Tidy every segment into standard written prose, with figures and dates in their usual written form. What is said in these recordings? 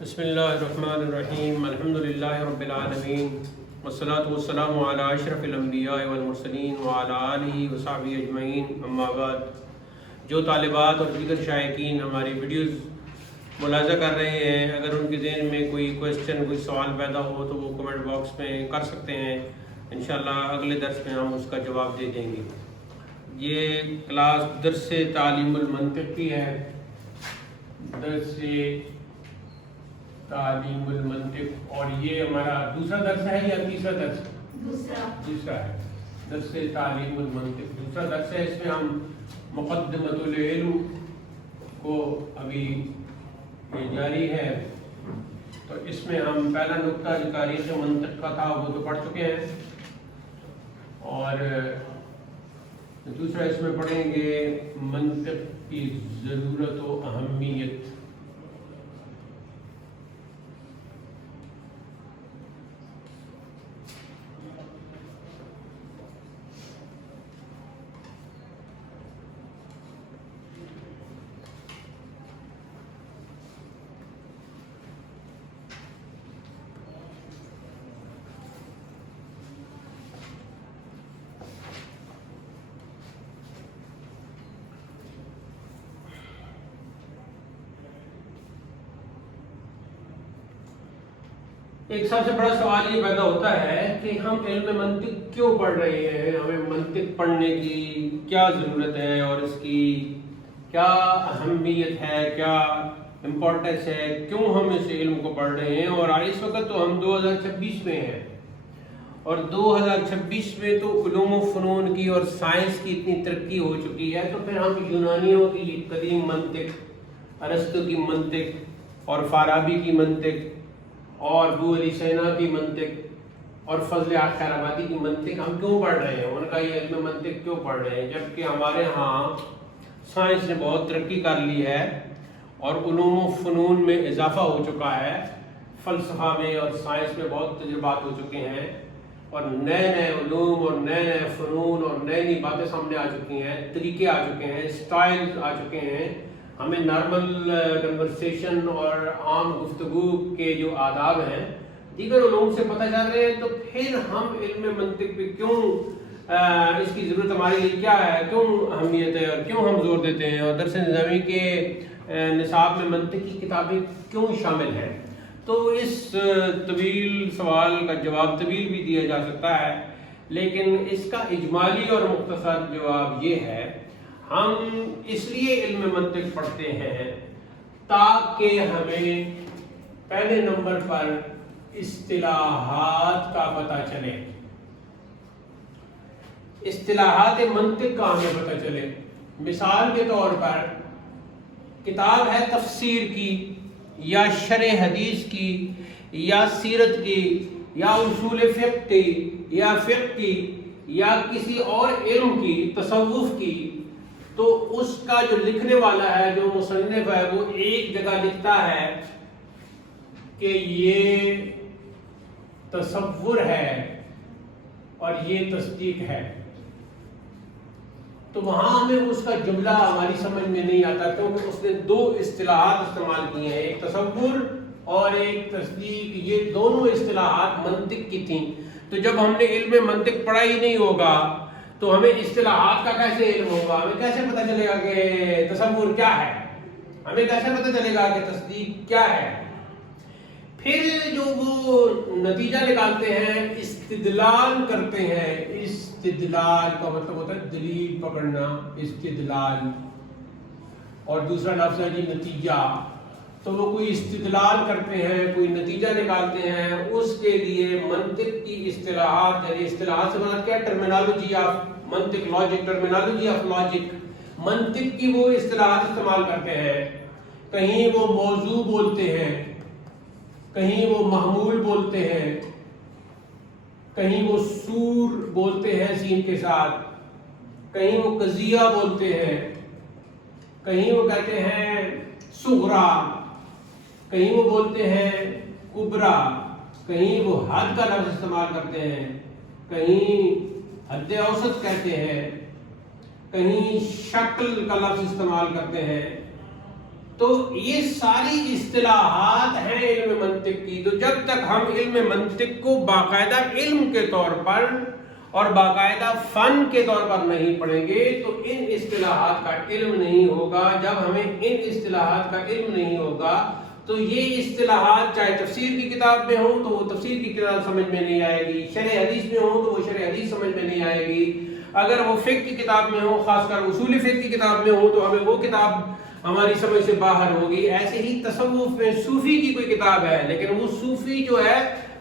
بسم اللہ الرحمن الرحیم الحمدللہ رب العالمین والصلاة والسلام علی اشرف الانبیاء والمرسلین وعلی آلہ وصحبہ اجمعین اما بعد۔ جو طالبات اور دیگر شائقین ہماری ویڈیوز ملاحظہ کر رہے ہیں، اگر ان کے ذہن میں کوئی کوئسچن کوئی سوال پیدا ہو تو وہ کمنٹ باکس میں کر سکتے ہیں، انشاءاللہ اگلے درس میں ہم اس کا جواب دے دیں گے۔ یہ کلاس درس تعلیم المنطق کی ہے، درس تعلیم المنطق، اور یہ ہمارا دوسرا درس ہے یا تیسرا درس؟ دوسرا ہے، درس تعلیم المنطق دوسرا درس ہے۔ اس میں ہم مقدمۃ العلم کو ابھی یہ جاری ہے، تو اس میں ہم پہلا نقطہ جو تاریخ منطق کا تھا وہ تو پڑھ چکے ہیں، اور دوسرا اس میں پڑھیں گے منطق کی ضرورت و اہمیت۔ ایک سب سے بڑا سوال یہ پیدا ہوتا ہے کہ ہم علم منطق کیوں پڑھ رہے ہیں، ہمیں منطق پڑھنے کی کیا ضرورت ہے اور اس کی کیا اہمیت ہے، کیا امپورٹنس ہے، کیوں ہم اس علم کو پڑھ رہے ہیں۔ اور اس وقت تو ہم 2026 میں ہیں، اور 2026 میں تو علوم و فنون کی اور سائنس کی اتنی ترقی ہو چکی ہے، تو پھر ہم یونانیوں کی قدیم منطق، ارسطو کی منطق اور فارابی کی منطق اور ابو علی سینا کی منطق اور فضل حق خیرآبادی کی منطق ہم کیوں پڑھ رہے ہیں، ان کا یہ علم منطق کیوں پڑھ رہے ہیں، جبکہ ہمارے ہاں سائنس نے بہت ترقی کر لی ہے اور علوم و فنون میں اضافہ ہو چکا ہے، فلسفہ میں اور سائنس میں بہت تجربات ہو چکے ہیں، اور نئے نئے علوم اور نئے نئے فنون اور نئی نئی باتیں سامنے آ چکی ہیں، طریقے آ چکے ہیں، سٹائل آ چکے ہیں۔ ہمیں نارمل کنورسیشن اور عام گفتگو کے جو آداب ہیں دیگر علوم سے پتہ چل رہے ہیں، تو پھر ہم علم منطق پہ کیوں اس کی ضرورت ہمارے لیے کیا ہے، کیوں اہمیت ہے اور کیوں ہم زور دیتے ہیں، اور درس نظامی کے نصاب میں منطق کی کتابیں کیوں شامل ہیں۔ تو اس طویل سوال کا جواب طویل بھی دیا جا سکتا ہے، لیکن اس کا اجمالی اور مختصر جواب یہ ہے، ہم اس لیے علم منطق پڑھتے ہیں تاکہ ہمیں پہلے نمبر پر اصطلاحات کا پتہ چلے، اصطلاحات منطق کا ہمیں پتہ چلے۔ مثال کے طور پر کتاب ہے تفسیر کی یا شرح حدیث کی یا سیرت کی یا اصول فقہ کی یا فقہ کی یا کسی اور علم کی، تصوف کی، تو اس کا جو لکھنے والا ہے، جو مصنف ہے، وہ ایک جگہ لکھتا ہے کہ یہ تصور ہے اور یہ تصدیق ہے، تو وہاں ہمیں اس کا جملہ ہماری سمجھ میں نہیں آتا، کیونکہ اس نے دو اصطلاحات استعمال کی ہیں، ایک تصور اور ایک تصدیق۔ یہ دونوں اصطلاحات منطق کی تھیں، تو جب ہم نے علم منطق پڑھا ہی نہیں ہوگا تو ہمیں اصطلاحات کا کیسے علم ہوگا، ہمیں کیسے پتہ چلے گا کہ تصور کیا ہے، ہمیں کیسے پتہ چلے گا کہ تصدیق کیا ہے۔ پھر جو وہ نتیجہ نکالتے ہیں، استدلال کرتے ہیں، استدلال کا مطلب ہوتا ہے دلیل پکڑنا، استدلال، اور دوسرا لفظ ہے جی نتیجہ، تو وہ کوئی استدلال کرتے ہیں، کوئی نتیجہ نکالتے ہیں، اس کے لیے منطق کی اصطلاحات، یعنی اصطلاحات سے مراد کیا ہے، ٹرمینالوجی آف منطق، لاجک، ٹرمینالوجی آف لاجک، منطق کی وہ اصطلاحات استعمال کرتے ہیں۔ کہیں وہ موضوع بولتے ہیں، کہیں وہ محمول بولتے ہیں، کہیں وہ سور بولتے ہیں سین کے ساتھ، کہیں وہ قضیہ بولتے ہیں، کہیں وہ کہتے ہیں صغرا، کہیں وہ بولتے ہیں کبرا، کہیں وہ حد کا لفظ استعمال کرتے ہیں، کہیں حد اوسط کہتے ہیں، کہیں شکل کا لفظ استعمال کرتے ہیں، تو یہ ساری اصطلاحات ہیں علم منطق کی. تو جب تک ہم علم منطق کو باقاعدہ علم کے طور پر اور باقاعدہ فن کے طور پر نہیں پڑھیں گے تو ان اصطلاحات کا علم نہیں ہوگا. جب ہمیں ان اصطلاحات کا علم نہیں ہوگا تو یہ اصطلاحات چاہے تفسیر کی کتاب میں ہوں تو وہ تفسیر کی کتاب سمجھ میں نہیں آئے گی, شرح حدیث میں ہوں تو وہ شرح حدیث سمجھ میں نہیں آئے گی, اگر وہ فقہ کی کتاب میں ہوں, خاص کر اصول فقہ کی کتاب میں ہوں تو ہمیں وہ کتاب ہماری سمجھ سے باہر ہوگی. ایسے ہی تصوف میں صوفی کی کوئی کتاب ہے لیکن وہ صوفی جو ہے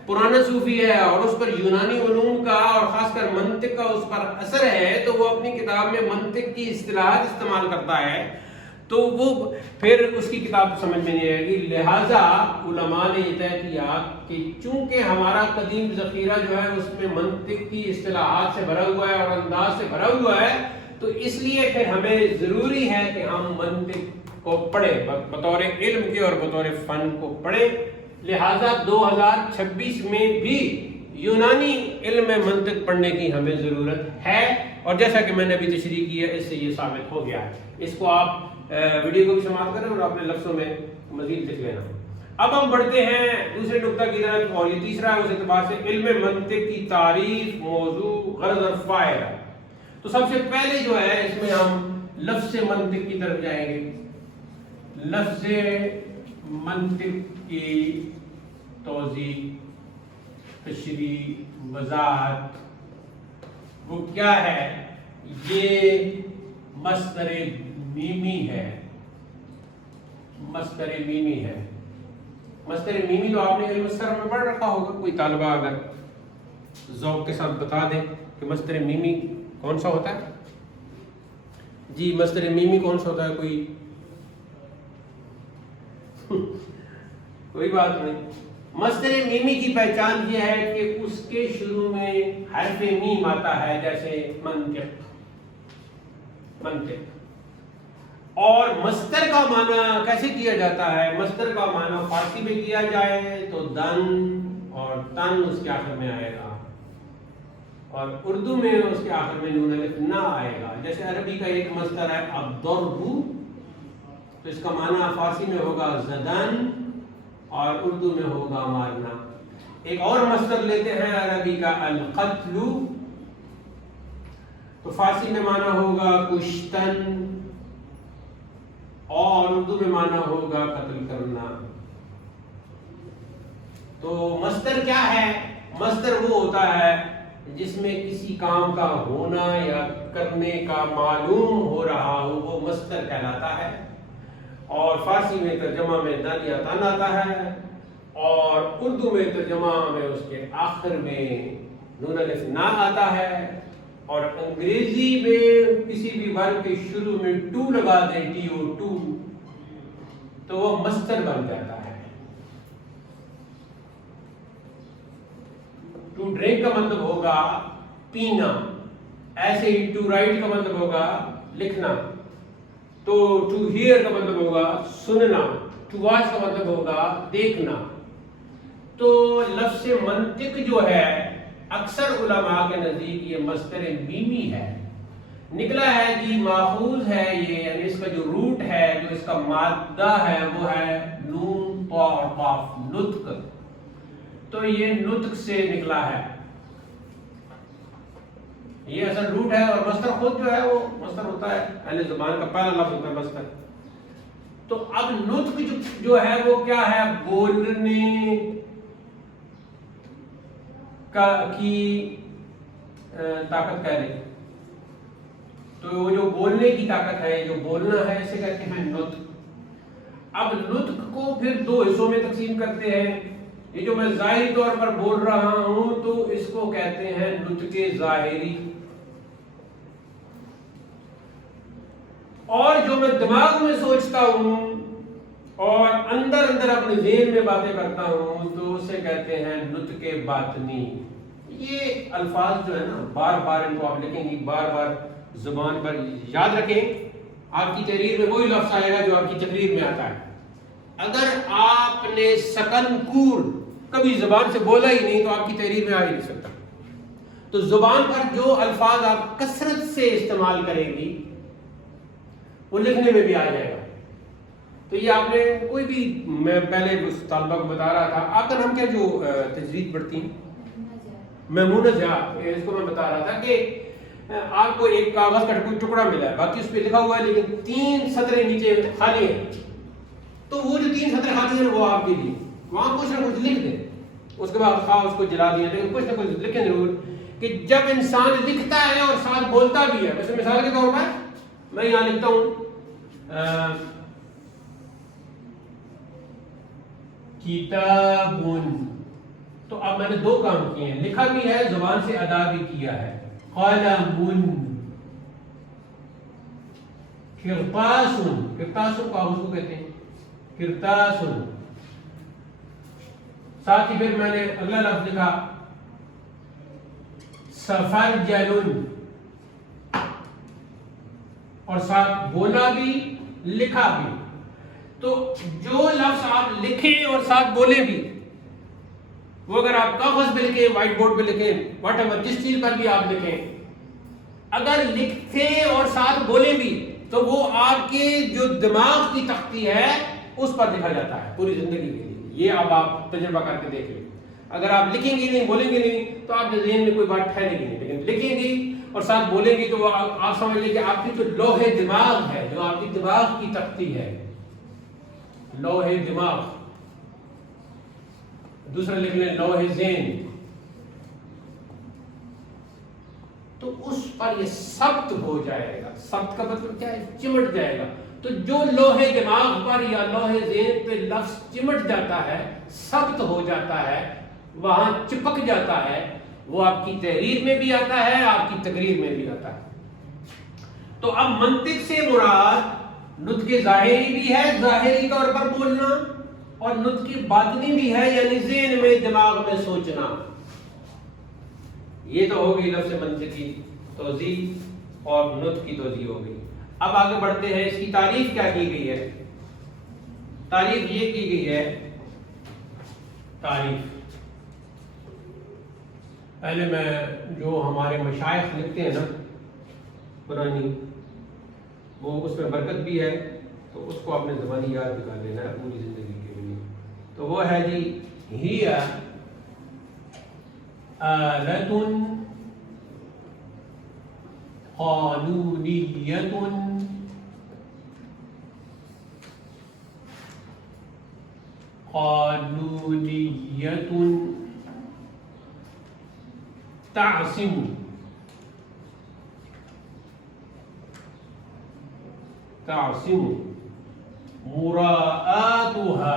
پرانا صوفی ہے اور اس پر یونانی علوم کا اور خاص کر منطق کا اس پر اثر ہے تو وہ اپنی کتاب میں منطق کی اصطلاحات استعمال کرتا ہے تو وہ پھر اس کی کتاب سمجھ میں نہیں آئے گی. لہٰذا علماء نے یہ طے کیا کہ چونکہ ہمارا قدیم ذخیرہ جو ہے اس میں منطق کی اصطلاحات سے بھرا ہوا ہے اور انداز سے بھرا ہوا ہے تو اس لیے پھر ہمیں ضروری ہے کہ ہم منطق کو پڑھیں, بطور علم کے اور بطور فن کو پڑھیں. لہٰذا 2026 میں بھی یونانی علم منطق پڑھنے کی ہمیں ضرورت ہے اور جیسا کہ میں نے ابھی تشریح کی ہے اس سے یہ ثابت ہو گیا ہے. اس کو آپ ویڈیو کو بھی سماعت کریں اور اپنے لفظوں میں مزید لکھ لینا. اب ہم بڑھتے ہیں دوسرے نقطہ کی طرف اور یہ تیسرا ہے اس اعتبار سے علم منطق کی تعریف, موضوع, غرض اور فائدہ. تو سب سے پہلے جو ہے اس میں ہم لفظ منطق کی طرف جائیں گے. لفظ منطق کی توضیح, تشریح, وضاحت وہ کیا ہے؟ یہ مصدر میمی ہے. مصدر میمی ہے. مصدر میمی تو آپ نے علم صرف میں پڑھ رکھا ہوگا. کوئی طالبہ اگر ذوق کے ساتھ بتا دے کہ مصدر میمی کون سا ہوتا ہے؟ جی مصدر میمی کون سا ہوتا ہے؟ کوئی بات نہیں. مصدر میمی کی پہچان یہ ہے کہ اس کے شروع میں حرف میم آتا ہے, جیسے منطق. اور مصدر کا معنی کیسے کیا جاتا ہے؟ مصدر کا معنی فارسی میں کیا جائے تو دن اور تن اس کے آخر میں آئے گا اور اردو میں اس کے آخر میں نون الف نہ آئے گا. جیسے عربی کا ایک مصدر ہے الضرب تو اس کا معنی فارسی میں ہوگا زدن اور اردو میں ہوگا مارنا. ایک اور مصدر لیتے ہیں عربی کا القتل تو فارسی میں معنی ہوگا کشتن اور اردو میں معنی ہوگا قتل کرنا. تو مصدر کیا ہے؟ مصدر وہ ہوتا ہے جس میں کسی کام کا ہونا یا کرنے کا معلوم ہو رہا ہو, وہ مصدر کہلاتا ہے. اور فارسی میں ترجمہ میں دن یا تن آتا ہے اور اردو میں ترجمہ میں اس کے آخر میں نون الف نہ آتا ہے اور انگریزی میں کسی بھی ورب کے شروع میں ٹو لگا دیں, TO2 تو وہ مصدر بن جاتا ہے. ٹو ڈرنک کا مطلب ہوگا پینا, ایسے ہی ٹو رائٹ کا مطلب ہوگا لکھنا, تو ٹو ہیئر کا مطلب ہوگا سننا, ٹو واچ کا مطلب ہوگا دیکھنا. تو لفظ منطق جو ہے اکثر علماء کے نزدیک یہ مصدر میمی ہے, نکلا ہے جی, ماخوذ ہے یہ, یعنی اس کا جو روٹ ہے, جو اس کا مادہ ہے وہ ہے نون طا اور قاف, نطق. تو یہ نطق سے نکلا ہے, یہ اصل روٹ ہے. اور مصدر خود جو ہے وہ مصدر ہوتا ہے اہل زبان کا پہلا لفظ ہوتا ہے مصدر. تو اب نطق جو ہے وہ کیا ہے؟ بولنے کی طاقت کہہ لیں تو وہ جو بولنے کی طاقت ہے, جو بولنا ہے, اسے کہتے ہیں نطق. اب نطق کو پھر دو حصوں میں تقسیم کرتے ہیں. یہ جو میں ظاہری طور پر بول رہا ہوں تو اس کو کہتے ہیں نطق ظاہری, اور جو میں دماغ میں سوچتا ہوں اور اندر اندر اپنے ذہن میں باتیں کرتا ہوں تو اسے کہتے ہیں نطق باطنی. یہ الفاظ جو ہے نا بار بار ان کو آپ لکھیں گے, بار بار زبان پر یاد رکھیں. آپ کی تحریر میں وہی لفظ آئے گا جو آپ کی تقریر میں آتا ہے. اگر آپ نے سکن کور کبھی زبان سے بولا ہی نہیں تو آپ کی تحریر میں آ ہی نہیں سکتا. تو زبان پر جو الفاظ آپ کثرت سے استعمال کریں گی وہ لکھنے میں بھی آ جائے گا. تو یہ آپ نے کوئی بھی، میں پہلے اس طالبہ کو بتا رہا تھا، آپ کا نام کیا جو تجوید پڑھتی ہیں؟ میمونہ جا. اس کو میں بتا رہا تھا کہ آپ کو ایک کاغذ کا کوئی ٹکڑا ملا ہے، باقی اس پہ لکھا ہوا ہے لیکن 3 سطریں نیچے خالی ہیں. تو وہ جو 3 سطریں خالی ہیں وہ آپ کے لیے، وہاں کچھ نہ کچھ لکھ دیں. اس کے بعد خواہ اس کو جلا دیا، لیکن کچھ نہ کچھ لکھیں ضرور. کہ جب انسان لکھتا ہے اور ساتھ بولتا بھی ہے، ویسے مثال کے طور پر میں یہاں لکھتا ہوں کتابن، تو اب میں نے 2 کام کیے ہیں، لکھا بھی ہے، زبان سے ادا بھی کیا ہے. قلم، کرتاسن، کرتاسن کاغذ کو کہتے ہیں، کرتاسن. ساتھ ہی پھر میں نے اگلا لفظ لکھا سفرجل، اور ساتھ بولا بھی لکھا بھی. تو جو لفظ آپ لکھیں اور ساتھ بولیں بھی، وہ اگر آپ کاغذ پہ لکھیں، وائٹ بورڈ پہ لکھیں، واٹ ایور جس چیز پر بھی آپ لکھیں، اگر لکھتے اور ساتھ بولیں بھی تو وہ آپ کے جو دماغ کی تختی ہے اس پر لکھا جاتا ہے پوری زندگی کے لیے. یہ اب آپ تجربہ کر کے دیکھ لیں. اگر آپ لکھیں گے نہیں، بولیں گے نہیں، تو آپ کے ذہن میں کوئی بات ٹھہرے گی نہیں، لیکن لکھیں گی اور ساتھ بولیں گی تو وہ آپ سمجھ لیں کہ آپ کی جو لوح دماغ ہے، جو آپ کی دماغ کی تختی ہے، لوح دماغ. دوسرا لکھ لیں لوح ذہن، تو اس پر یہ ثبت ہو جائے گا. ثبت کا مطلب کیا ہے؟ چمٹ جائے گا. تو جو لوح دماغ پر یا لوح ذہن پہ لفظ چمٹ جاتا ہے، ثبت ہو جاتا ہے، وہاں چپک جاتا ہے، وہ آپ کی تحریر میں بھی آتا ہے، آپ کی تقریر میں بھی آتا ہے. تو اب منطق سے مراد نطق ظاہری بھی ہے، ظاہری طور پر بولنا، اور نطق باطنی بھی ہے، یعنی ذہن میں، دماغ میں سوچنا. یہ تو ہو گئی لفظ منطق کی توضیح اور نطق کی توضیح ہو گئی. اب آگے بڑھتے ہیں. اس کی تعریف کیا کی گئی ہے؟ تعریف یہ کی گئی ہے، تعریف پہلے میں جو ہمارے مشائخ لکھتے ہیں نا پرانی، وہ اس میں برکت بھی ہے، تو اس کو اپنے زبانی یاد دکھا لینا ہے پوری زندگی کے لیے. تو وہ ہے جی، ہی آلۃ قانونیۃ قانونیۃ تعصم مراعاتها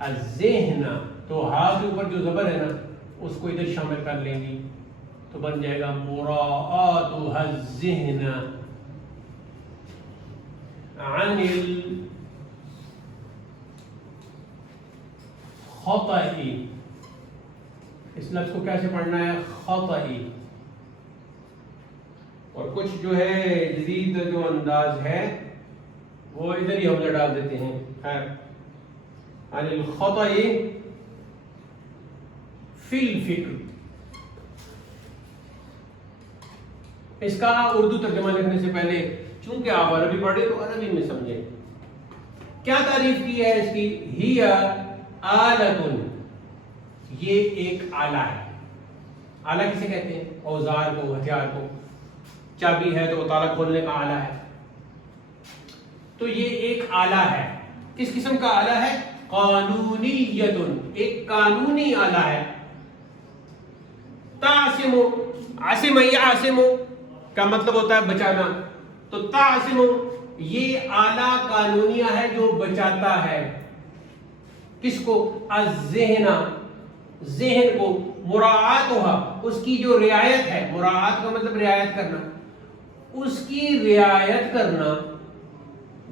الذہن. تو ہا کے اوپر جو زبر ہے نا اس کو ادھر شامل کر لیں گی تو بن جائے گا مراعاتها الذہن عن الخطأ. اس لفظ کو کیسے پڑھنا ہے؟ خطأ. اور کچھ جو ہے جدید جو انداز ہے وہ ادھر ہی حملہ ڈال دیتے ہیں. خیر، عن الخطأ فی الفکر. اس کا اردو ترجمہ لکھنے سے پہلے چونکہ آپ عربی پڑھے تو عربی میں سمجھیں. کیا تعریف کی ہے اس کی؟ ہی آلۃ، یہ ایک آلہ ہے. آلہ کسے کہتے ہیں؟ اوزار کو، ہتھیار کو. چابی ہے تو وہ تالا کھولنے کا آلہ ہے. تو یہ ایک آلہ ہے. کس قسم کا آلہ ہے؟ قانونیۃ، ایک قانونی آلہ ہے. تعصم، عاصم یعصم کا مطلب ہوتا ہے بچانا. تو تعصم یہ آلہ قانونیہ ہے جو بچاتا ہے. کس کو؟ الذہن، ذہن کو. مراعاتها، اس کی جو رعایت ہے، مراعات کا مطلب رعایت کرنا، اس کی رعایت کرنا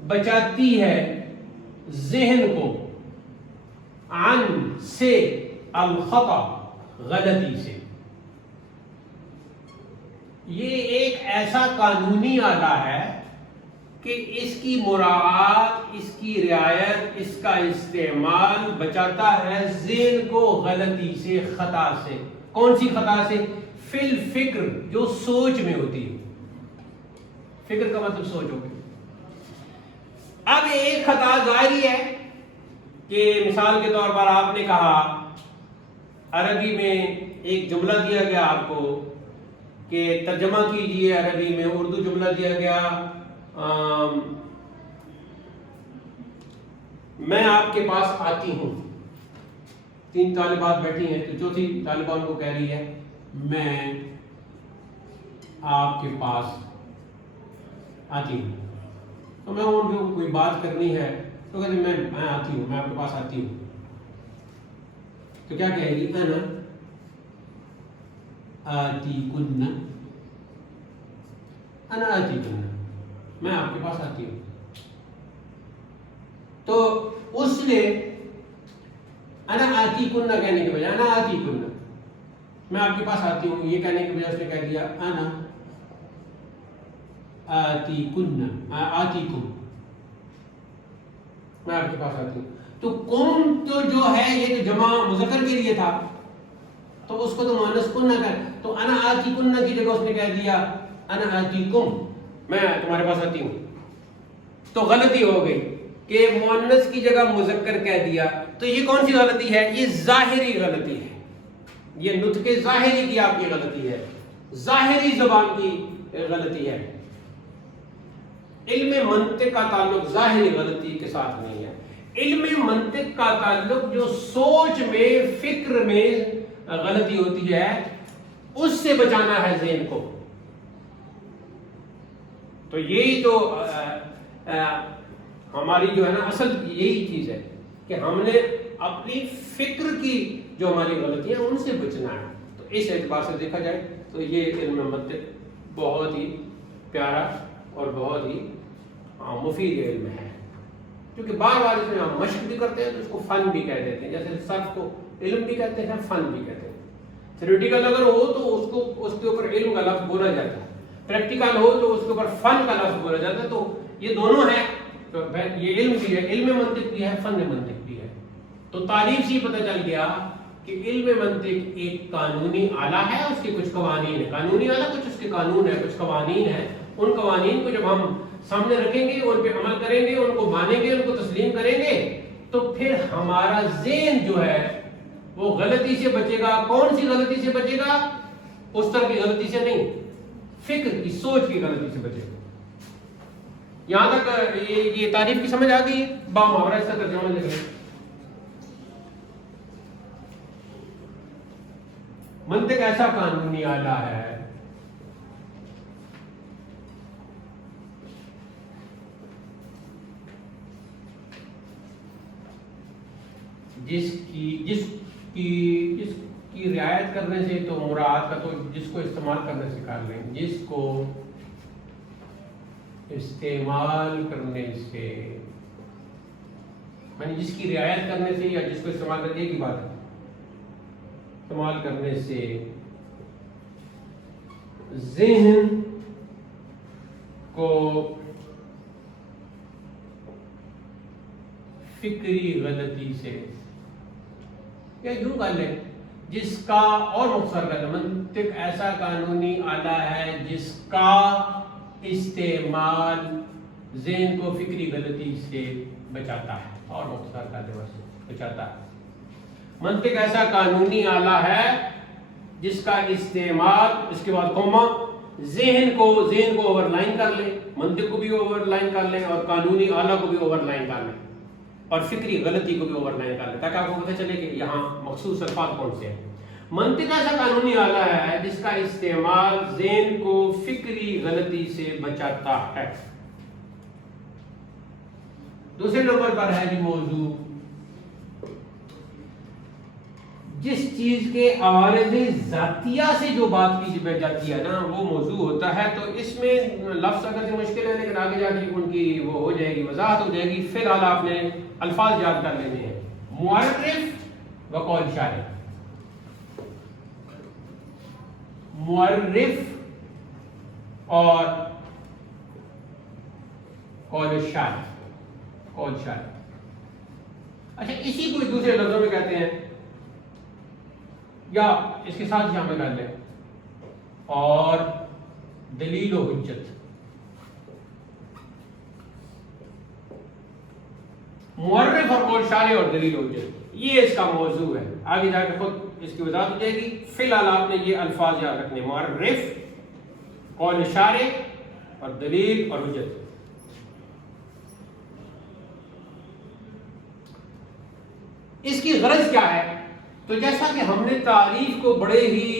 بچاتی ہے ذہن کو عن سے، الخطأ غلطی سے. یہ ایک ایسا قانونی آلہ ہے کہ اس کی مراعات، اس کی رعایت، اس کا استعمال بچاتا ہے ذہن کو غلطی سے، خطا سے. کون سی خطا سے؟ فی الفکر، جو سوچ میں ہوتی ہے. فکر کا مطلب سوچ ہوگی. اب ایک خطا ظاہری ہے کہ مثال کے طور پر آپ نے کہا عربی میں ایک جملہ دیا گیا آپ کو کہ ترجمہ کیجئے عربی میں، اردو جملہ دیا گیا میں آپ کے پاس آتی ہوں. 3 طالبات بیٹھی ہیں تو چوتھی طالبان کو کہہ رہی ہے میں آپ کے پاس آتی ہوں. تو میں ان کو کوئی بات کرنی ہے تو کہتے ہیں میں آتی ہوں، میں آپ کے پاس آتی ہوں. تو کیا کہے گی؟ انا آتی کن، انا آتی کن، میں آپ کے پاس آتی ہوں. تو اس نے انا آتی کن کہنے کے بجائے انا آتی کن، میں آپ کے پاس آتی ہوں، یہ کہنے کے بجائے اس نے کہہ دیا انا آتی کن، آتی کم، میں آپ کے پاس آتی ہوں. تو کم تو جو ہے یہ تو جمع مذکر کے لیے تھا تو اس کو تو مؤنث کن نہ کر، تو انا آتی کن کی جگہ اس نے کہہ دیا انا آتی کم، میں تمہارے پاس آتی ہوں. تو غلطی ہو گئی کہ مؤنث کی جگہ مذکر کہہ دیا. تو یہ کون سی غلطی ہے؟ یہ ظاہری غلطی ہے، یہ نطق ظاہری کی آپ کی غلطی ہے، ظاہری زبان کی غلطی ہے. علم منطق کا تعلق ظاہری غلطی کے ساتھ نہیں ہے. علم منطق کا تعلق جو سوچ میں، فکر میں غلطی ہوتی ہے اس سے بچانا ہے ذہن کو. تو یہی تو ہماری جو ہے نا اصل یہی چیز ہے کہ ہم نے اپنی فکر کی جو ہماری غلطیاں ان سے بچنا ہے. تو اس اعتبار سے دیکھا جائے تو یہ علم منطق بہت ہی پیارا اور بہت ہی مفید علم ہے، کیونکہ بار بار اس میں ہم مشق بھی کرتے ہیں تو اس کو فن بھی کہہ دیتے ہیں. جیسے صرف کو علم بھی کہتے ہیں، فن بھی کہتے ہیں. تھیوریٹیکل اگر ہو تو اس کے اوپر علم کا لفظ بولا جاتا ہے، پریکٹیکل ہو تو اس کے اوپر فن کا لفظ بولا جاتا ہے. تو یہ دونوں ہیں، تو یہ علم بھی ہے، علم منطق بھی ہے، فن منطق بھی ہے. تو تعریف سے پتہ چل گیا کہ علم منطق ایک قانونی آلہ ہے، اس کے کچھ قوانین ہیں. قانونی آلہ کچھ اس کے قانون ہیں، کچھ قوانین ہیں. ان قوانین کو جب ہم سامنے رکھیں گے، ان پہ عمل کریں گے، ان کو مانیں گے، ان کو تسلیم کریں گے تو پھر ہمارا ذہن جو ہے وہ غلطی سے بچے گا. کون سی غلطی سے بچے گا؟ اس طرح کی غلطی سے نہیں، فکر کی، سوچ کی غلطی سے بچے گا. یہاں تک یہ تعریف کی سمجھ آ گئی. با محاورہ اس کا ترجمہ لے لیں. منطق ایسا قانونی آلہ ہے جس کی رعایت کرنے سے، تو مراد کا تو جس کو استعمال کرنے سے کر لیں، جس کو استعمال کرنے سے، یعنی جس کی رعایت کرنے سے یا جس کو استعمال کرنے کی بات ہے، استعمال کرنے سے ذہن کو فکری غلطی سے، یا یوں کر لیں جس کا، اور مختصر کر لیں، منطق ایسا قانونی آلہ ہے جس کا استعمال ذہن کو فکری غلطی سے بچاتا ہے. اور مختصر کر لیں بچاتا ہے. منطق ایسا قانونی آلہ ہے جس کا استعمال، اس کے بعد کوما، ذہن کو اوور لائن کر لیں، منطق کو بھی اوور لائن کر لیں اور قانونی آلہ کو بھی اوور لائن کر لیں اور فکری غلطی کو بھی اوور لائن کر لیں، تاکہ آپ کو پتہ چلے کہ یہاں مخصوص الفاظ کون سے ہیں. منطق ایسا قانونی آلہ ہے جس کا استعمال ذہن کو فکری غلطی سے بچاتا ہے. دوسرے نمبر پر ہے جی موضوع، جس چیز کے عوارض ذاتیہ سے جو بات کی جاتی ہے نا وہ موضوع ہوتا ہے. تو اس میں لفظ اگر سے مشکل ہے لیکن آگے جا کے ان کی وہ ہو جائے گی، وضاحت ہو جائے گی. فی الحال آپ نے الفاظ یاد کر لینے ہیں: معرف و قول شارح. معرف اور قول شاعر، قول شاعر. اچھا اسی کو دوسرے لفظوں میں کہتے ہیں، یا اس کے ساتھ شامل کر لیں اور دلیل و حجت. مورخ اور قول شارع اور دلیل و حجت، یہ اس کا موضوع ہے. آگے جا کے خود اس کی وضاحت ہو جائے گی. فی الحال آپ نے یہ الفاظ یاد رکھنے، مورخ، قول شارع اور دلیل اور حجت. اس کی غرض کیا ہے؟ تو جیسا کہ ہم نے تعریف کو بڑے ہی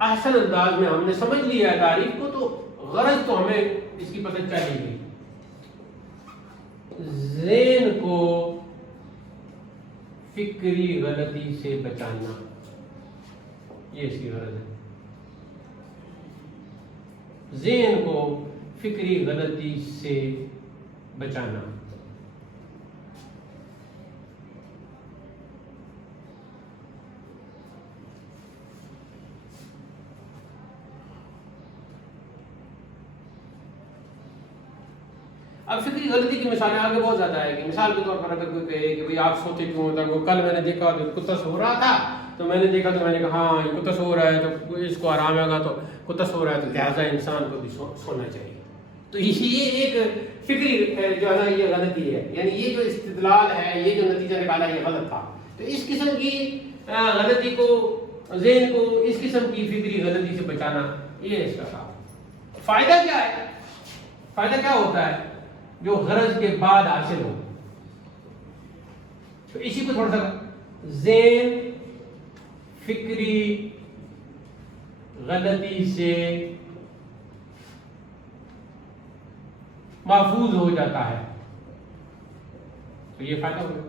احسن انداز میں ہم نے سمجھ لیا ہے تعریف کو، تو غرض تو ہمیں اس کی پتہ چل گئی. ذہن کو فکری غلطی سے بچانا، یہ اس کی غرض ہے. ذہن کو فکری غلطی سے بچانا. اب فکری غلطی کی مثالیں آگے بہت زیادہ آئے گی. مثال کے طور پر اگر کوئی کہے کہ بھئی آپ سوتے کیوں ہوتا ہے، کل میں نے دیکھا تو کتا سو رہا تھا، تو میں نے دیکھا تو میں نے کہا ہاں یہ کتا سو رہا ہے تو اس کو آرام آئے گا، تو کتا سو رہا ہے تو لہٰذا انسان کو بھی سونا چاہیے. تو یہ ایک فکری جو ہے نا یہ غلطی ہے، یعنی یہ جو استدلال ہے، یہ جو نتیجہ نکالا یہ غلط تھا. تو اس قسم کی غلطی کو، ذہن کو اس قسم کی فکری غلطی سے بچانا، یہ اس کا کام. فائدہ کیا ہے؟ فائدہ کیا ہوتا ہے؟ جو غرض کے بعد حاصل ہو. تو اسی کو تھوڑا سا ذہن فکری غلطی سے محفوظ ہو جاتا ہے، تو یہ فائدہ ہوگا.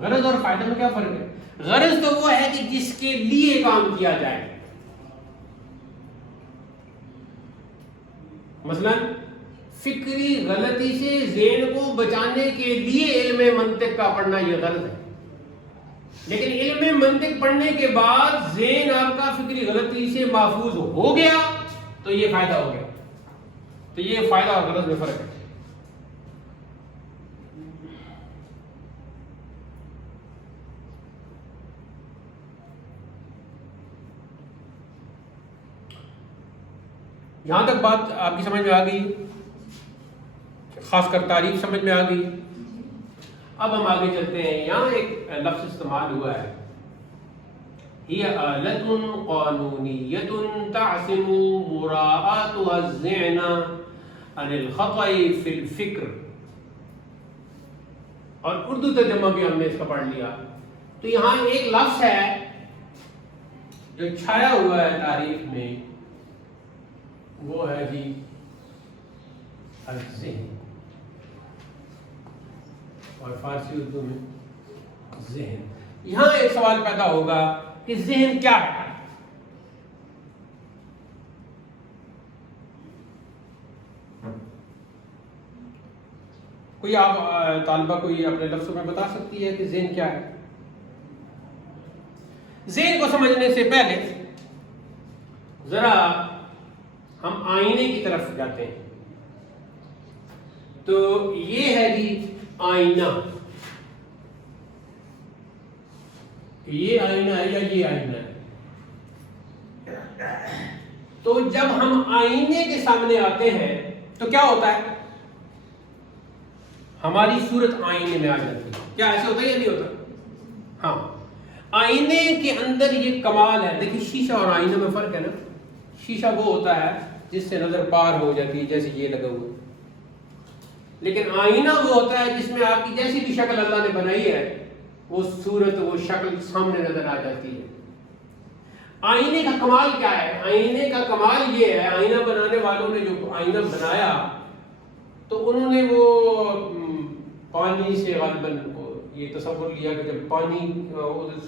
غرض اور فائدہ میں کیا فرق ہے؟ غرض تو وہ ہے کہ جس کے لیے کام کیا جائے. مثلا فکری غلطی سے ذہن کو بچانے کے لیے علم منطق کا پڑھنا یہ غرض ہے. لیکن علم منطق پڑھنے کے بعد ذہن آپ کا فکری غلطی سے محفوظ ہو گیا تو یہ فائدہ ہو گیا. تو یہ فائدہ اور غرض میں فرق ہے. یہاں تک بات آپ کی سمجھ میں آ گئی، خاص کر تعریف سمجھ میں آ گئی. اب ہم آگے چلتے ہیں. یہاں ایک لفظ استعمال ہوا ہے، هي آلة قانونية تعصم مراعاتها الذهن عن الخطأ في الفکر. اور اردو ترجمہ بھی ہم نے اس کا پڑھ لیا. تو یہاں ایک لفظ ہے جو چھایا ہوا ہے تعریف میں، وہ ہے جی الذہن، اور فارسی اردو میں ذہن. یہاں ایک سوال پیدا ہوگا کہ ذہن کیا ہے؟ کوئی آپ طالبہ کوئی اپنے لفظوں میں بتا سکتی ہے کہ ذہن کیا ہے؟ ذہن کو سمجھنے سے پہلے ذرا ہم آئینے کی طرف جاتے ہیں. تو یہ ہے جی آئینہ. یہ آئینہ ہے یا یہ آئینہ ہے؟ تو جب ہم آئینے کے سامنے آتے ہیں تو کیا ہوتا ہے؟ ہماری صورت آئینے میں آ جاتی ہے. کیا ایسا ہوتا ہے یا نہیں ہوتا؟ ہاں. آئینے کے اندر یہ کمال ہے. دیکھیں شیشہ اور آئینہ میں فرق ہے نا. شیشہ وہ ہوتا ہے جس سے نظر پار ہو جاتی ہے، جیسے یہ لگا ہوا. لیکن آئینہ وہ ہوتا ہے جس میں آپ کی جیسی بھی شکل اللہ نے بنائی ہے وہ صورت، وہ شکل سامنے نظر آ جاتی ہے. آئینے کا کمال کیا ہے؟ آئینے کا کمال یہ ہے، آئینہ بنانے والوں نے جو آئینہ بنایا تو انہوں نے وہ پانی سے غالباً یہ تصور لیا کہ جب پانی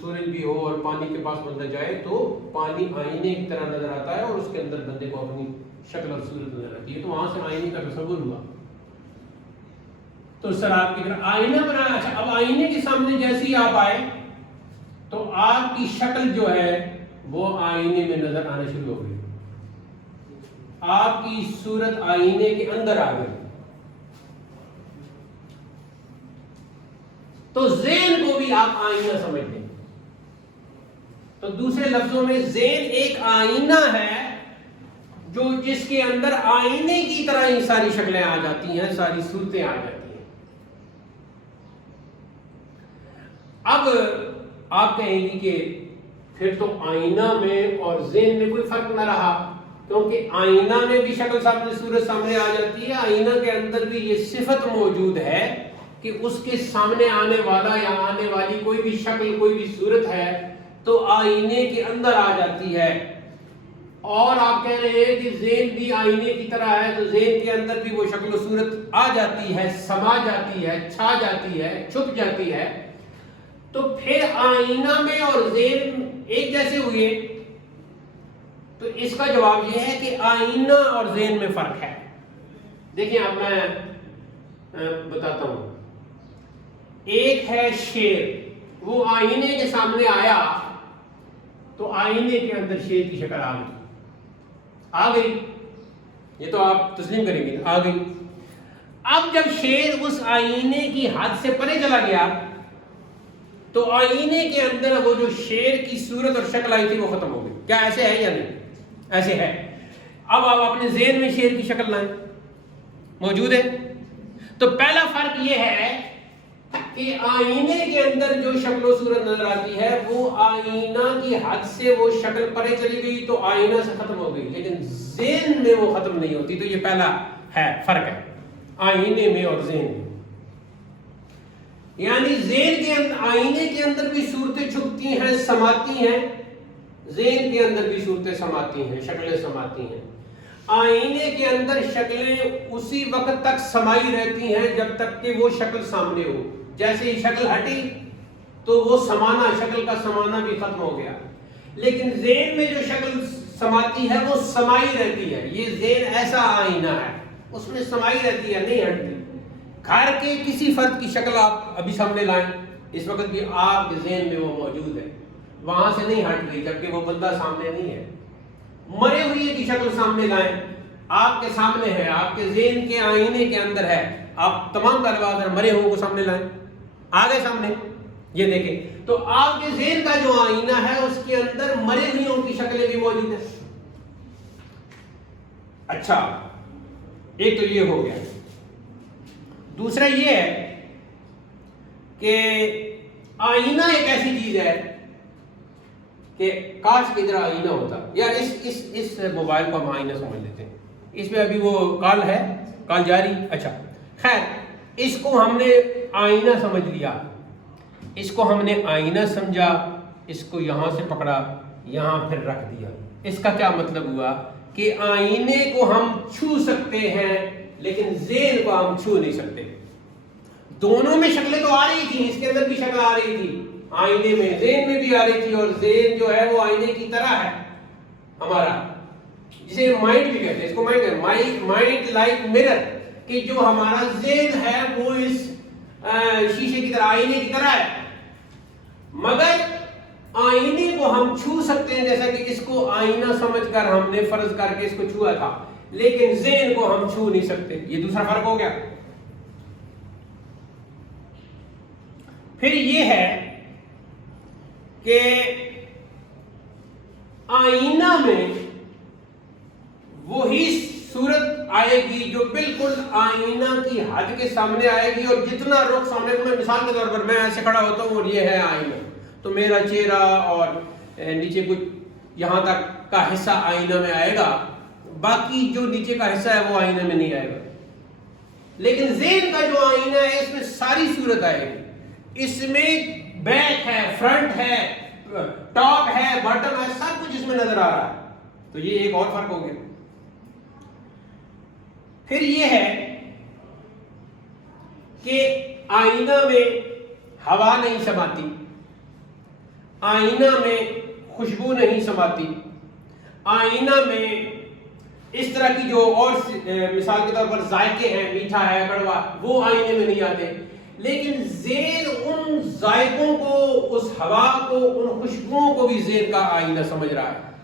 سورج بھی ہو اور پانی کے پاس بندہ جائے تو پانی آئینے کی طرح نظر آتا ہے اور اس کے اندر بندے کو اپنی شکل اور صورت نظر آتی ہے. تو وہاں سے آئینے کا تصور ہوا. تو سر آپ کی طرح آئینہ بنایا. اچھا اب آئینے کے سامنے جیسے ہی آپ آئے تو آپ کی شکل جو ہے وہ آئینے میں نظر آنا شروع ہو گئی. آپ کی صورت آئینے کے اندر آ گئی. تو ذہن کو بھی آپ آئینہ سمجھ لیں. تو دوسرے لفظوں میں ذہن ایک آئینہ ہے جو جس کے اندر آئینے کی طرح ہی ساری شکلیں آ جاتی ہیں, ساری صورتیں آ جاتی ہیں. اب آپ کہیں گی کہ پھر تو آئینہ میں اور ذہن میں کوئی فرق نہ رہا, کیونکہ آئینہ میں بھی شکل سامنے, صورت سامنے آ جاتی ہے. آئینہ کے اندر بھی یہ صفت موجود ہے کہ اس کے سامنے آنے والا یا آنے والی کوئی بھی شکل, کوئی بھی صورت ہے تو آئینے کے اندر آ جاتی ہے. اور آپ کہہ رہے ہیں کہ ذہن بھی آئینے کی طرح ہے, تو ذہن کے اندر بھی وہ شکل و صورت آ جاتی ہے, سما جاتی ہے, چھا جاتی ہے, چھپ جاتی ہے. تو پھر آئینہ میں اور ذہن ایک جیسے ہوئے. تو اس کا جواب یہ ہے کہ آئینہ اور ذہن میں فرق ہے. دیکھیں اب میں بتاتا ہوں. ایک ہے شیر, وہ آئینے کے سامنے آیا تو آئینے کے اندر شیر کی شکل آ گئی. یہ تو آپ تسلیم کریں گے, آ گئی. اب جب شیر اس آئینے کی حد سے پرے چلا گیا تو آئینے کے اندر وہ جو شیر کی صورت اور شکل آئی تھی وہ ختم ہو گئی. کیا ایسے ہے یا نہیں؟ ایسے ہے. اب آپ اپنے ذہن میں شیر کی شکل لائیں, موجود ہے. تو پہلا فرق یہ ہے کہ آئینے کے اندر جو شکل و صورت نظر آتی ہے وہ آئینہ کی حد سے وہ شکل پرے چلی گئی تو آئینہ سے ختم ہو گئی, لیکن ذہن میں وہ ختم نہیں ہوتی. تو یہ پہلا ہے فرق ہے آئینے میں اور ذہن میں. یعنی ذہن کے اندر, آئینے کے اندر بھی صورتیں چھپتی ہیں, سماتی ہیں. ذہن کے اندر بھی صورتیں سماتی ہیں, شکلیں سماتی ہیں. آئینے کے اندر شکلیں اسی وقت تک سمائی رہتی ہیں جب تک کہ وہ شکل سامنے ہو. جیسے ہی شکل ہٹی تو وہ سمانا, شکل کا سمانا بھی ختم ہو گیا. لیکن ذہن میں جو شکل سماتی ہے وہ سمائی رہتی ہے. یہ ذہن ایسا آئینہ ہے, اس میں سمائی رہتی ہے, نہیں ہٹتی. گھر کے کسی فرد کی شکل آپ ابھی سامنے لائیں, اس وقت بھی آپ کے ذہن میں وہ موجود ہے, وہاں سے نہیں ہٹ گئی جبکہ وہ بندہ سامنے نہیں ہے. مرے ہوئے کی شکل سامنے لائیں, آپ کے سامنے ہے, آپ کے ذہن کے آئینے کے اندر ہے. آپ تمام طالبات مرے ہوئے کو سامنے لائیں, آگے سامنے یہ دیکھیں تو آپ کے ذہن کا جو آئینہ ہے اس کے اندر مرے ہوئے کی شکلیں بھی موجود ہیں. اچھا, ایک تو یہ ہو گیا. دوسرا یہ ہے کہ آئینہ ایک ایسی چیز ہے کہ کاش کی طرح آئینہ ہوتا. یار اس موبائل کو ہم آئینہ سمجھ لیتے ہیں. اس میں ابھی وہ کال ہے, کال جاری. اچھا خیر, اس کو ہم نے آئینہ سمجھ لیا, اس کو ہم نے آئینہ سمجھا, اس کو یہاں سے پکڑا, یہاں پھر رکھ دیا. اس کا کیا مطلب ہوا کہ آئینے کو ہم چھو سکتے ہیں لیکن ذہن کو ہم چھو نہیں سکتے. دونوں میں شکلیں تو آ رہی تھیں, اس کے اندر بھی شکل آ رہی تھی, آئینے میں ذہن میں بھی آ رہی تھی. اور ذہن جو ہے وہ آئینے کی طرح ہے ہمارا, جسے مائنڈ بھی کہتے ہیں. اس کو مائنڈ لائک مرر, کہ جو ہمارا ذہن ہے وہ اس شیشے کی طرح, آئینے کی طرح ہے. مگر آئینے کو ہم چھو سکتے ہیں, جیسا کہ اس کو آئینہ سمجھ کر ہم نے فرض کر کے اس کو چھوا تھا, لیکن ذہن کو ہم چھو نہیں سکتے. یہ دوسرا فرق ہو گیا. پھر یہ ہے کہ آئینہ میں وہی صورت آئے گی جو بالکل آئینہ کی حد کے سامنے آئے گی, اور جتنا رخ سامنے, میں مثال کے طور پر میں ایسے کھڑا ہوتا ہوں اور یہ ہے آئینہ, تو میرا چہرہ اور نیچے کچھ یہاں تک کا حصہ آئینہ میں آئے گا, باقی جو نیچے کا حصہ ہے وہ آئینہ میں نہیں آئے گا. لیکن ذہن کا جو آئینہ ہے اس میں ساری صورت آئے گی, اس میں بیک ہے, فرنٹ ہے, ٹاپ ہے, باٹم ہے, سب کچھ اس میں نظر آ رہا ہے. تو یہ ایک اور فرق ہو گیا. پھر یہ ہے کہ آئینہ میں ہوا نہیں سماتی, آئینہ میں خوشبو نہیں سماتی, آئینہ میں اس طرح کی جو اور مثال کے طور پر ذائقے ہیں, میٹھا ہے, کڑوا, وہ آئینے میں نہیں آتے. لیکن ذہن ان ذائقوں کو اس ہوا کو، ان خوشبوؤں کو بھی ذہن کا آئینہ سمجھ رہا ہے.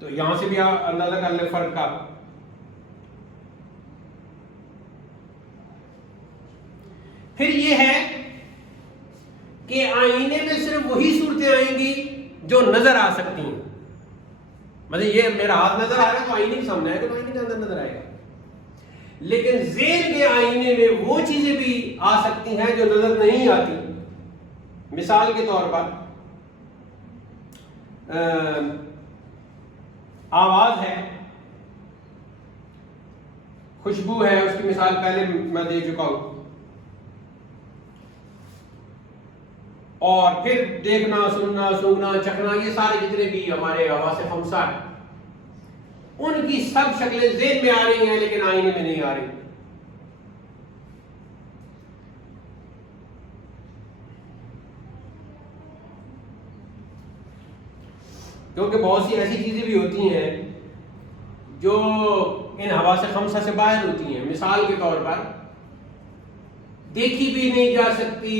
تو یہاں سے بھی اندازہ کر لیں فرق کا. پھر یہ ہے کہ آئینے میں صرف وہی صورتیں آئیں گی جو نظر آ سکتی ہیں. مطلب یہ میرا ہاتھ نظر آ رہا ہے تو آئینے کے سامنے آئے گا، تو آئینے کے اندر نظر آئے گا. لیکن ذہن کے آئینے میں وہ چیزیں بھی آ سکتی ہیں جو نظر نہیں آتی. مثال کے طور پر آواز ہے، خوشبو ہے، اس کی مثال پہلے میں دے چکا ہوں. اور پھر دیکھنا، سننا، سونگنا، چکھنا، یہ سارے جتنے بھی ہمارے حواس خمسہ ہیں، ان کی سب شکلیں ذہن میں آ رہی ہیں لیکن آئینے میں نہیں آ رہی. کیونکہ بہت سی ایسی چیزیں بھی ہوتی ہیں جو ان حواس خمسہ سے باہر ہوتی ہیں. مثال کے طور پر دیکھی بھی نہیں جا سکتی،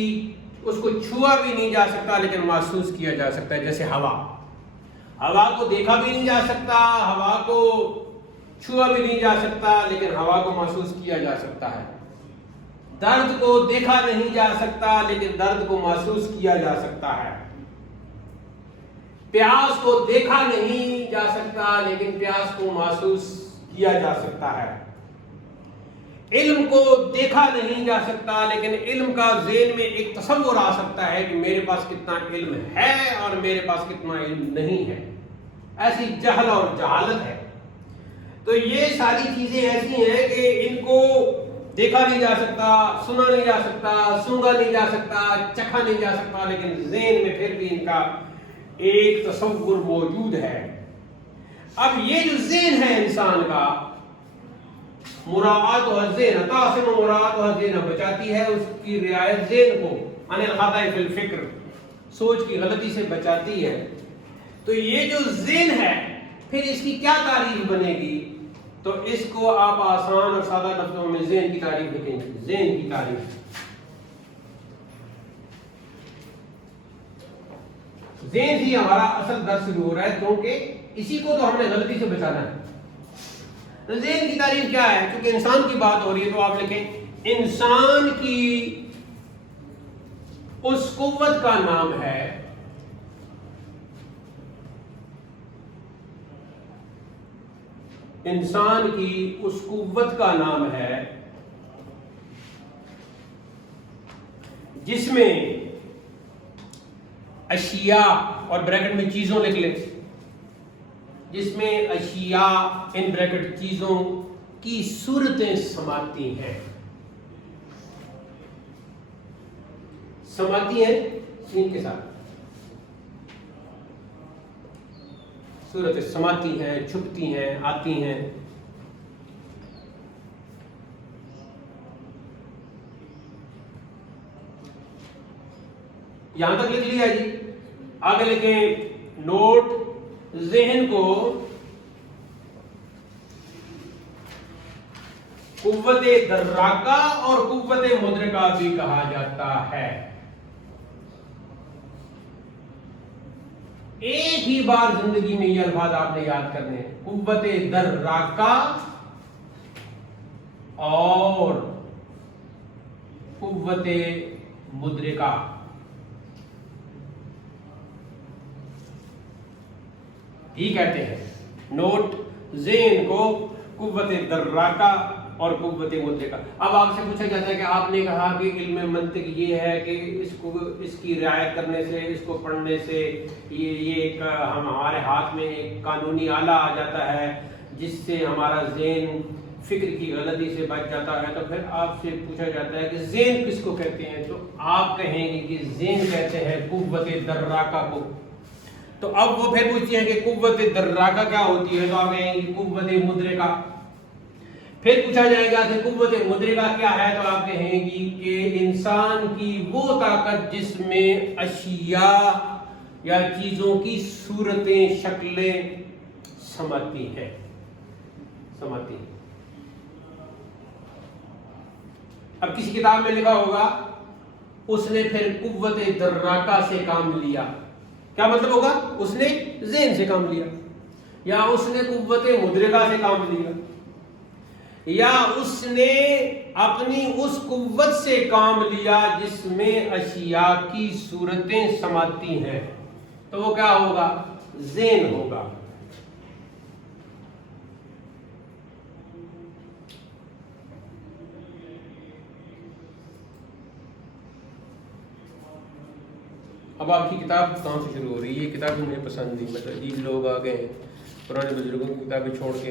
اس کو چھوا بھی نہیں جا سکتا لیکن محسوس کیا جا سکتا ہے. جیسے ہوا، ہوا کو دیکھا بھی نہیں جا سکتا، ہوا کو چھوا بھی نہیں جا سکتا لیکن ہوا کو محسوس کیا جا سکتا ہے. درد کو دیکھا نہیں جا سکتا لیکن درد کو محسوس کیا جا سکتا ہے. پیاس کو دیکھا نہیں جا سکتا لیکن پیاس کو محسوس کیا جا سکتا ہے. علم کو دیکھا نہیں جا سکتا لیکن علم کا ذہن میں ایک تصور آ سکتا ہے کہ میرے پاس کتنا علم ہے اور میرے پاس کتنا علم نہیں ہے. ایسی جہل اور جہالت ہے. تو یہ ساری چیزیں ایسی ہیں کہ ان کو دیکھا نہیں جا سکتا، سنا نہیں جا سکتا، سونگا نہیں جا سکتا، چکھا نہیں جا سکتا، لیکن ذہن میں پھر بھی ان کا ایک تصور موجود ہے. اب یہ جو ذہن ہے انسان کا، مراعات و ذہن تعصم مراعات و ذہن بچاتی ہے اس کی رعایت ذہن کو عن الخطا فی الفکر، سوچ کی غلطی سے بچاتی ہے. تو یہ جو ذہن ہے پھر اس کی کیا تعریف بنے گی؟ تو اس کو آپ آسان اور سادہ لفظوں میں ذہن کی تعریف لکھیں گے. ذہن کی تعریف، ذہن ہی ہمارا اصل درس شروع ہو رہا ہے کیونکہ اسی کو تو ہم نے غلطی سے بچانا ہے. تو ذہن کی تعریف کیا ہے؟ کیونکہ انسان کی بات ہو رہی ہے تو آپ لکھیں انسان کی اس قوت کا نام ہے انسان کی اس قوت کا نام ہے جس میں اشیاء، اور بریکٹ میں چیزوں لکھ لیں، جس میں اشیاء ان بریکٹ چیزوں کی صورتیں سماتی ہیں. سماتی ہیں سین کے ساتھ، صورتیں سماتی ہیں، چھپتی ہیں، آتی ہیں. یہاں تک لکھ لیا جی. آگے لکھیں نوٹ، ذہن کو قوت دراکہ اور قوت مدرکہ بھی کہا جاتا ہے. ایک ہی بار زندگی میں یہ الفاظ آپ نے یاد کرنے ہیں، قوت دراکہ اور قوت مدرکہ. ہی کہتے ہیں نوٹ، ذہن کو قوت دراکہ اور قوت مدرکہ. اب آپ سے پوچھا جاتا ہے کہ آپ نے کہا کہ علم منطق یہ ہے کہ اس کی رعایت کرنے سے، اس کو پڑھنے سے یہ ایک ہمارے ہاتھ میں ایک قانونی آلہ آ جاتا ہے جس سے ہمارا ذہن فکر کی غلطی سے بچ جاتا ہے. تو پھر آپ سے پوچھا جاتا ہے کہ ذہن کس کو کہتے ہیں؟ تو آپ کہیں گے کہ ذہن کہتے ہیں قوت دراکہ کو. تو اب وہ پھر پوچھتے ہیں کہ قوت دراکہ کیا ہوتی ہے؟ تو آپ کہیں گے قوت مدرکہ. پھر پوچھا جائے گا کہ قوت مدرکہ کیا ہے؟ تو آپ کہیں گی کہ انسان کی وہ طاقت جس میں اشیاء یا چیزوں کی صورتیں، شکلیں سماتی ہیں. اب کسی کتاب میں لکھا ہوگا اس نے پھر قوت دراکہ سے کام لیا. کیا مطلب ہوگا؟ اس نے ذہن سے کام لیا، یا اس نے قوت مدرکہ سے کام لیا، یا اس نے اپنی اس قوت سے کام لیا جس میں اشیاء کی صورتیں سماتی ہیں. تو وہ کیا ہوگا؟ ذہن ہوگا. اب آپ کی کتاب کہاں سے شروع ہو رہی ہے؟ یہ کتاب مجھے پسند نہیں، مطلب عجیب لوگ آ گئے ہیں پرانے بزرگوں کی کتابیں چھوڑ کے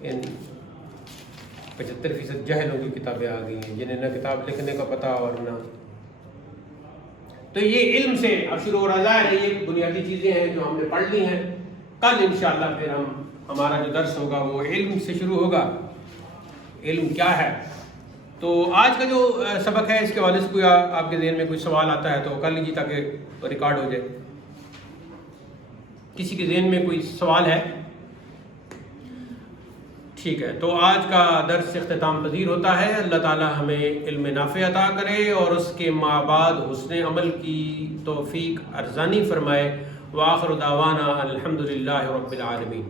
ان 75% جاہلوں کی کتابیں آ گئی ہیں جنہیں نہ کتاب لکھنے کا پتہ اور نہ. تو یہ علم سے اب شروع ہو رہا ہے. یہ بنیادی چیزیں ہیں جو ہم نے پڑھ لی ہیں. کل انشاءاللہ پھر ہمارا جو درس ہوگا وہ علم سے شروع ہوگا. علم کیا ہے؟ تو آج کا جو سبق ہے اس کے حوالے سے کوئی آپ کے ذہن میں کوئی سوال آتا ہے تو کر لیجیے تاکہ ریکارڈ ہو جائے. کسی کے ذہن میں کوئی سوال ہے؟ ٹھیک ہے. تو آج کا درس اختتام پذیر ہوتا ہے. اللہ تعالی ہمیں علم نافع عطا کرے اور اس کے بعد حسن عمل کی توفیق ارزانی فرمائے. وآخر دعوانا الحمدللہ رب العالمین.